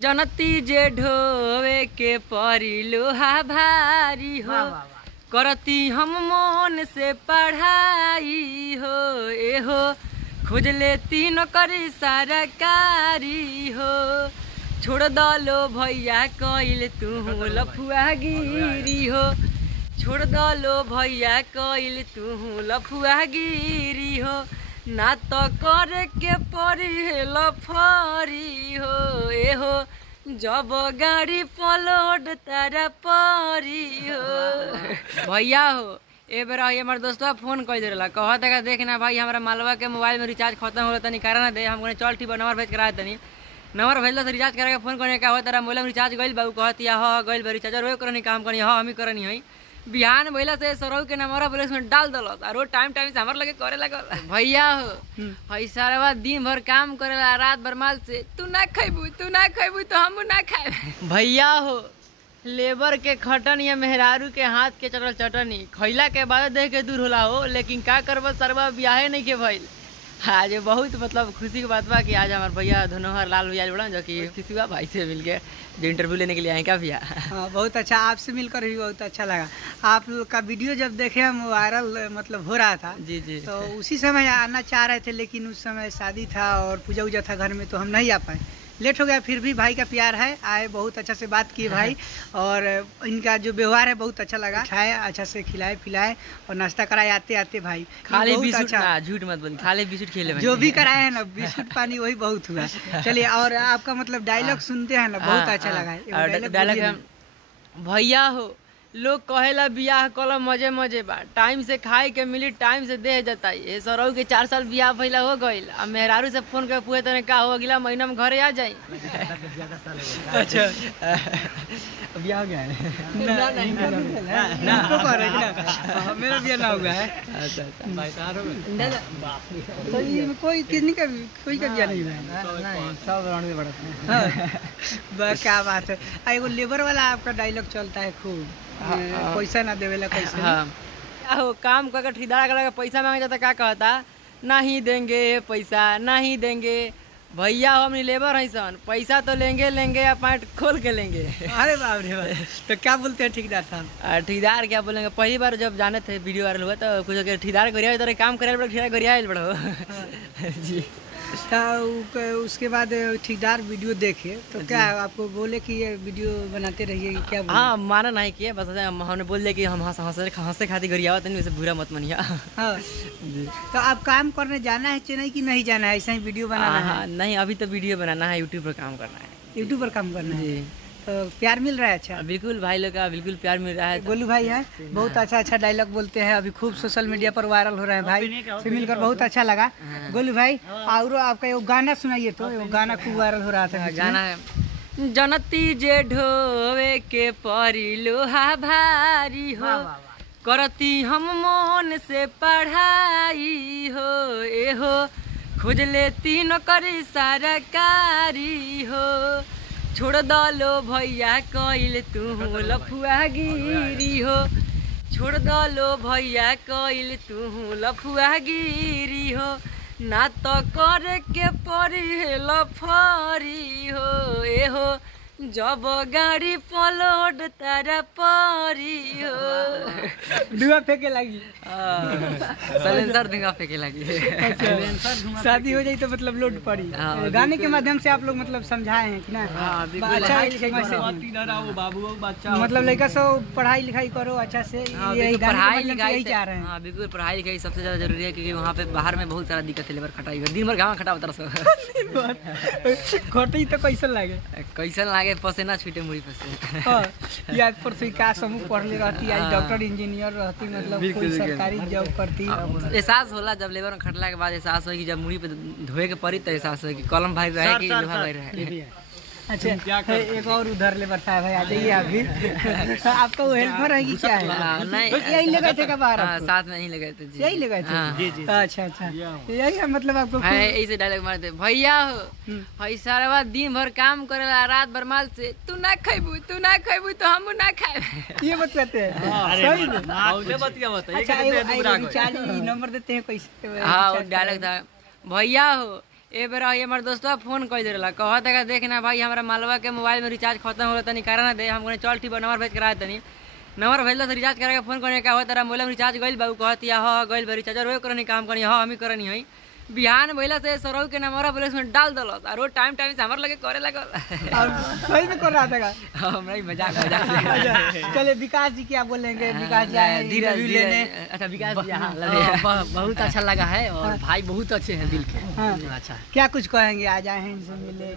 जनती जे ढोवे के परी लोहा भारी हो, करती हम मन से पढ़ाई हो, ए हो खोज लेती नौकरी सरकारी हो, छोड़ दलो भैया कइल तू लफुआगिरी हो, छोड़ दलो भैया कइल तू लफुआगिरी हो, ना तो करे के परी लफरी हो, ए हो जब गाड़ी पलट तारा परी हो। भैया हो ए बेर हमारे दोस्तवा फोन कर दे रहा, कहत है देखना भाई हमारा मालवा के मोबाइल में रिचार्ज खत्म हो तनी करा ना दे, हम चल ठीक नंबर भेज करा तनी, नंबर भेजल से रिचार्ज करा के फोन करने का हो तारा मोबाइल में रिचार्ज गइल बाबू कहत या हो गइल बा रिचार्ज रो करनी काम करनी हो हम ही करनी है, बिहान भैला से सरऊ के नंबर बोले उसमें डाल दलस और टाइम टाइम से हमारे लगे करे लगल। भैया हो पैसा दिन भर काम करेला रात भर माल से, तू ना खैबू तो हम ना खाए। भैया हो लेबर के खटन या मेहरारू के हाथ के चटल चटनी खैला के बाद देख के दूर होला हो, लेकिन का करब सरवा ब्याहे नहीं के भइल। आज बहुत मतलब खुशी की बात बा कि आज हमारे भैया धनोहर लाल भैया बड़ा जो कि खुशी हुआ भाई से मिलके जो इंटरव्यू लेने के लिए आए क्या भैया। हाँ बहुत अच्छा, आपसे मिलकर भी बहुत अच्छा लगा। आप लोग का वीडियो जब देखे हम वायरल मतलब हो रहा था जी जी, तो उसी समय आना चाह रहे थे, लेकिन उस समय शादी था और पूजा उजा था घर में तो हम नहीं आ पाए, लेट हो गया। फिर भी भाई का प्यार है, आए बहुत अच्छा से बात किए भाई और इनका जो व्यवहार है बहुत अच्छा लगा, खाए अच्छा से खिलाए पिलाए और नाश्ता कराए आते आते भाई खाली बिस्कुट अच्छा, झूठ मत बोल खाली बिस्कुट खेले जो भी कराए है ना बिस्कुट पानी वही बहुत हुआ। चलिए और आपका मतलब डायलॉग सुनते हैं ना बहुत अच्छा लगा। डायलॉग भैया हो लोग कहेला बियाह कल मजे मजे बा, टाइम से खाए के मिली टाइम से दे जाता है, सरऊ के 4 साल बियाह भइला हो गइल, अब मेहरारू से फोन कर पूछे तने का हो अगला महीना में घरे आ जाई। अच्छा बियाह हो गया है ना मेरा बियाह ना हुआ है। अच्छा तो ये कोई किसी का कोई का बियाह नहीं हुआ है, सब राउंड में बड़ा। क्या बात है। एगो लेबर वाला आपका डायलॉग चलता है खूब, पैसा ना देवेला कैसे। हाँ हो काम करके ठेकेदार का पैसा मांगे जाता क्या कहता नहीं देंगे पैसा नहीं देंगे, भैया हम लेबर हैं सन पैसा तो लेंगे या पैंट खोल के लेंगे। अरे बाप रे बाप, तो क्या बोलते हैं ठेकेदार साहब? ठेकेदार क्या बोलेंगे, पहली बार जब जाने थे वीडियो वायरल हुआ तो कुछ ठेकेदार गरिया तरह काम करे ठेकेदार गरिया बड़ा जी। तो उसके बाद ठेकेदार वीडियो देखे तो क्या आपको बोले कि ये वीडियो बनाते रहिए क्या बोले? हाँ माना नहीं किया, बस हमने बोल दिया कि हम हंसे खाती गरिया नहीं, वैसे बुरा मत मनिया। हाँ तो आप काम करने जाना है चेन्नई की नहीं जाना है, ऐसा ही वीडियो बनाना है? नहीं अभी तो वीडियो बनाना है, यूट्यूब पर काम करना है। यूट्यूब पर काम करना है तो प्यार मिल रहा है? अच्छा बिल्कुल भाई लोग का बिल्कुल प्यार मिल रहा है। गोलू भाई है बहुत अच्छा डायलॉग बोलते हैं, अभी खूब सोशल मीडिया पर वायरल हो रहे हैं, भाई से मिलकर बहुत अच्छा लगा। गोलू भाई और आपका एक गाना सुनाइए, तो गाना खूब वायरल हो रहा था। गाना है जनती जे ढोवे के परी लोहा भारी हो, करती हम मन से पढ़ाई हो, ए हो खोज लेती नौकरी सरकारी हो, छोड़ दलो भैया कइल तू लफुआगिरी हो, छोड़ दलो भैया कइल तू लफुआगिरी हो, ना तो करे के परी लफरी हो, ए हो जब गाड़ी पलट तारा परी हो। धुआं फेंके लगी, सलेंसर धुआं फेंके लगी। शादी हो जाए तो मतलब लोड पड़ी। गाने के माध्यम से आप लोग मतलब समझाए हैं कि ना? अच्छा मतलब लड़का सब पढ़ाई लिखाई करो अच्छा से, पढ़ाई लिखाई चाह रहे हैं। हाँ बिल्कुल पढ़ाई लिखाई सबसे ज्यादा जरूरी है, क्योंकि वहाँ पे बाहर में बहुत सारा दिक्कत है, लेबर खटाई दिन भर गाँव खटा होता खटी तो कैसन लागे पसीना छूटे मुड़ी पे याद पर से का समूह पढ़ले रहती, आज डॉक्टर इंजीनियर रहती, मतलब कोई सरकारी जॉब करती। एहसास होला जब लेबर में खटला के बाद एहसास हो कि जब मुड़ी पे धोए के पड़ी तो एहसास हो कि कलम भाई रहे कि लोहा भाई रहे। अच्छा एक और उधर लेबर साहब है, आ जाइए अभी। आपका वो हेल्पर है कि क्या है? नहीं यही लगे थे क्या बाहर? साथ में यही लगे थे। यही लगे थे? अच्छा यही है मतलब आपको ऐसे डायलॉग मारते भैया हो पैसा दिन भर काम करेला रात भर माल से, तू ना खैबू तो हम ना खाए। ये बात कहते हैं? नंबर देते हैं कैसे? हाँ वो डायलॉग था भैया हो ए बेरा ये हमारे दोस्तवा फोन कर दे रहा कहत है देख ना भाई हमारा मालवा के मोबाइल में रिचार्ज खत्म हो तनी करा ना दे। हम कहने चल ठीक बा नंबर भेज करा तनी। नंबर भेजल तो रिचार्ज करा के फोन करने का हो तेरा मोबाइल में रिचार्ज गइल बाबू कहत या हां गइल बा रिचार्ज रोए करनी काम करनी हां हम ही करनी है। बिहान भइला से सरौ के नंबर बोले उसमें डाल दलस और रोज टाइम से हमर लगे करे लागल। और सही में कर रहा था हम नहीं मजाक चले विकास जी क्या बोलेंगे? विकास जी आए धीरे इंटरव्यू लेने। अच्छा विकास जी हाँ बहुत अच्छा लगा है और भाई बहुत अच्छे हैं दिल के। हाँ। अच्छा क्या कुछ कहेंगे? आ जाए हैं इनसे मिले।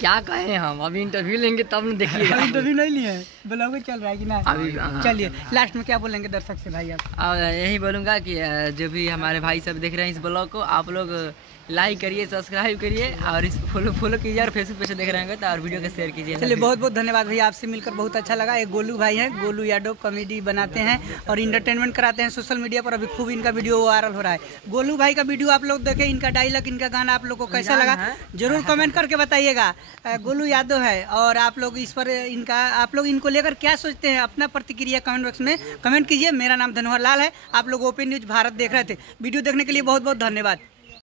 क्या कहें हम, अभी इंटरव्यू लेंगे तब न देखिएगा। इंटरव्यू नहीं लिए ब्लॉग चल रहा है कि ना? अभी चलिए लास्ट में क्या बोलेंगे दर्शक से भाई आप? और यही बोलूँगा कि जो भी हमारे भाई सब देख रहे हैं इस ब्लॉग को आप लोग लाइक करिए सब्सक्राइब करिए और इस फॉलो कीजिए और फेसबुक पे से देख रहे होंगे तो और वीडियो को शेयर कीजिए। चलिए बहुत बहुत धन्यवाद भैया, आपसे मिलकर बहुत अच्छा लगा। एक गोलू भाई हैं, गोलू यादव कॉमेडी बनाते हैं और इंटरटेनमेंट कराते हैं सोशल मीडिया पर। अभी खूब इनका वीडियो वायरल हो रहा है। गोलू भाई का वीडियो आप लोग देखें, इनका डायलॉग इनका गाना आप लोग को कैसा लगा जरूर कमेंट करके बताइएगा। गोलू यादव है और आप लोग इस पर इनका आप लोग इनको लेकर क्या सोचते हैं अपना प्रतिक्रिया कमेंट बॉक्स में कमेंट कीजिए। मेरा नाम धनोहर लाल है, आप लोग ओपन न्यूज भारत देख रहे थे। वीडियो देखने के लिए बहुत बहुत धन्यवाद।